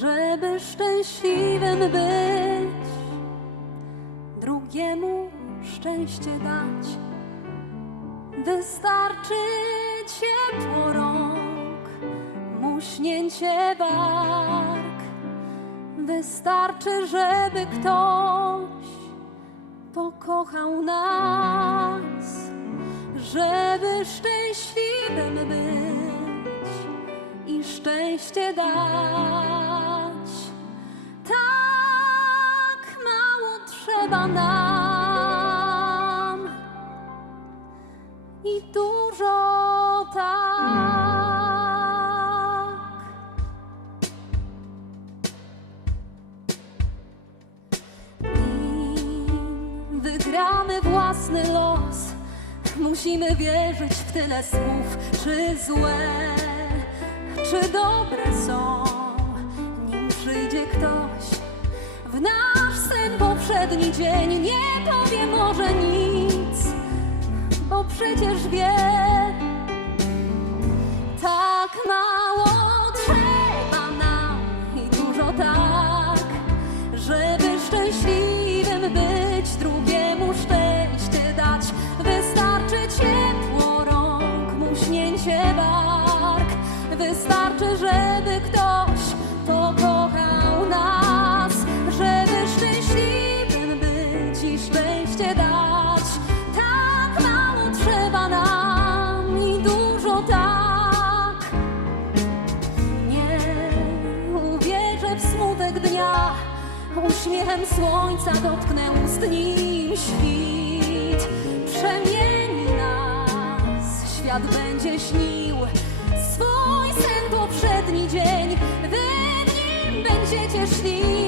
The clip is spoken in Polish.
żeby szczęśliwym być, drugiemu szczęście dać. Wystarczy ciepło rąk, muśnięcie bark. Wystarczy, żeby ktoś pokochał nas, żeby szczęśliwym być i szczęście dać. Nam i dużo tak. Nim wygramy własny los, musimy wierzyć w tyle słów, czy złe, czy dobre są. Nim przyjdzie ktoś w sen poprzedni dzień, nie powie może nic, bo przecież wie, tak mało trzeba nam i dużo tak, żeby szczęśliwym być, drugiemu szczęście dać. Wystarczy ciepło rąk, muśnięcie bark. Wystarczy, żeby dać. Tak mało trzeba nam i dużo tak. Nie uwierzę w smutek dnia, uśmiechem słońca dotknę ust nim świt. Przemieni nas, świat będzie śnił swój sen poprzedni dzień. Wy w nim będziecie szli,